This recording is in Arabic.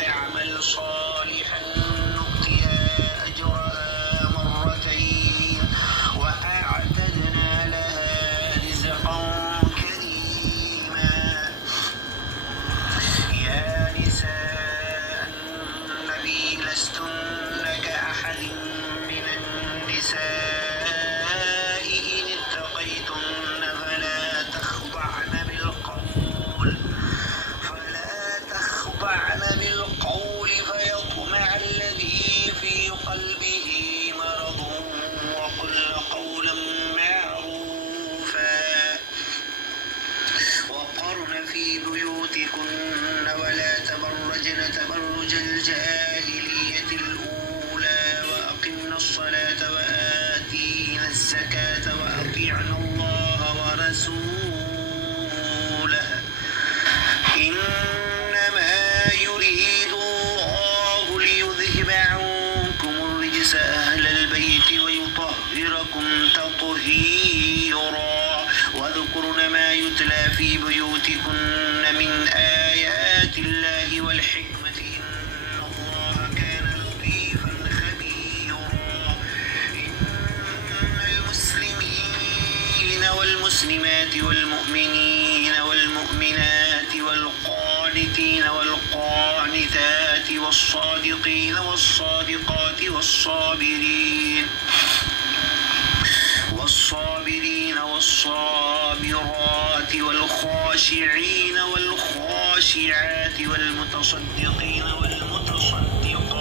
تعمل صالحا نؤتها أجرها مرتين وأعتدنا لها رزقا كريما. يا نساء النبي لستن كأحد من النساء إن اتقيتن فلا تخضعن بالقول فيطمع الذي في قلبه مرض وقلن قولا معروفا. وقرن في بيوتكن ولا تبرجن تبرج الجاهلية الأولى وأقمن الصلاة وآتينا الزكاة وأطيعن الله ورسوله إنما يريد الله ليذهب عنكم الرجس أهل البيت ويطهركم تطهيرا. واذكرن ما يتلى في بيوتكن من آيات الله والحكمة إن الله كان لطيفا خبيرا. إن المسلمين والمسلمات والمؤمنين والمؤمنات والقانتين والقانتات والصادقين والصادقات والصابرين والصابرات والخاشعين والخاشعات والمتصدقين والمتصدقات